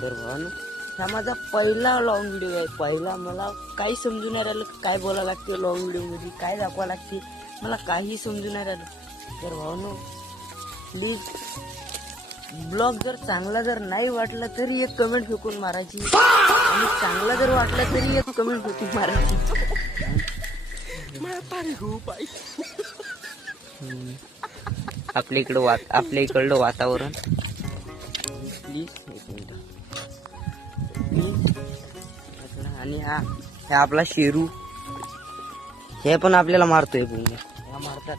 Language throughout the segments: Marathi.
तर भावानो हा माझा पहिला लॉंग व्हिडिओ आहे. पहिला मला काही समजून नाही राहिलं काय बोलावं लागते लॉंग व्हिडिओ मध्ये, काय दाखवा लागते मला काही समजून नाही राहिलं. तर भावानो प्लीज ब्लॉग जर चांगला जर नाही वाटला तरी एक कमेंट फेकून मारायची, आणि चांगला जर वाटला तरी एक कमेंट फेकून मारायची. आपल्या इकडलं वातावरण प्लीज एक मिनिट प्लीज. आणि हा आपला शेरू, हे पण आपल्याला मारतोय पुन्हा, हा मारतात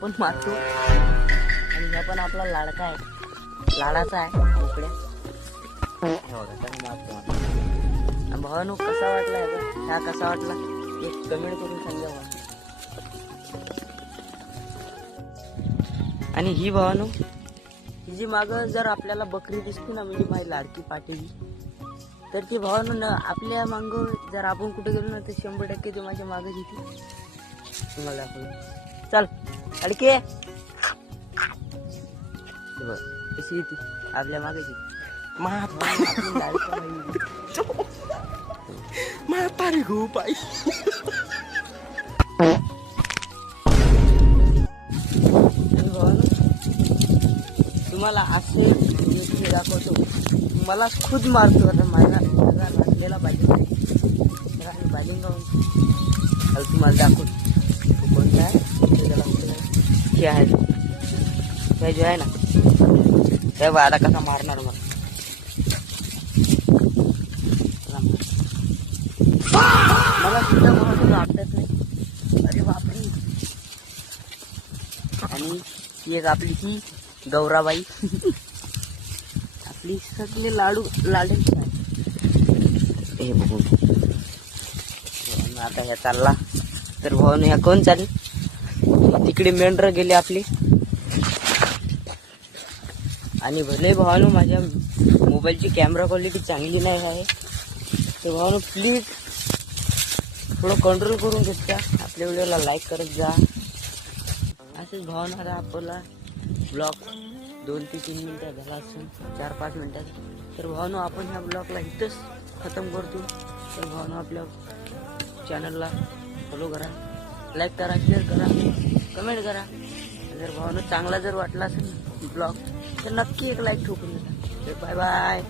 पण मारतो. आणि हा पण आपला लाडका आहे, लाडाचा आहे इकडे मारतो. भावानो कसा वाटला हा कसा वाटला एक कमेंट करून सांगा मला. आणि ही भावानो ही जी माग जर आपल्याला बकरी दिसते ना, म्हणजे माझी लाडकी पाटी, तर ती भावानो न आपल्या मांग जर आपण कुठे गेलो ना तर 100% ते माझ्या मागच येते. तुम्हाला दाखवलं चल अडके कशी येते आपल्या मागे येते. तुम्हाला असे दाखवतो, मला खुद मारतो आता माझा नसलेला पाहिजे बालिंगा तुम्हाला दाखवतो कोणता आहे. हे आहे हे जो आहे ना ते आता कसा मारणार मला सुद्धा म्हणून वाटत नाही. अरे बापरे. आणि ही एक आपली ही गौराबाई आपली सगळे लाडूच आहे. हे बघून आता ह्या चालला तर भाऊन ह्या कोण चालेल. तिकडे मेंढर गेले आपले. आणि भले भावानो माझ्या मोबाईलची कॅमेरा क्वालिटी चांगली नाही आहे, तर भावानो प्लीज थोडं कंट्रोल करून घेत जा. आपल्या व्हिडिओला लाईक करत जा. असेच भावानो आता आपला ब्लॉग 2 ते 3 मिनिटं झाला असून 4-5 मिनिटात. तर भावानो आपण ह्या ब्लॉगला इथंच खतम करतो. तर भावानो आपल्या चॅनलला फॉलो करा, लाईक करा, शेअर करा, कमेंट करा. जर भावानो चांगला जर वाटला असेल ब्लॉग तर नक्की एक लाईक ठोकून द्या. Bye bye.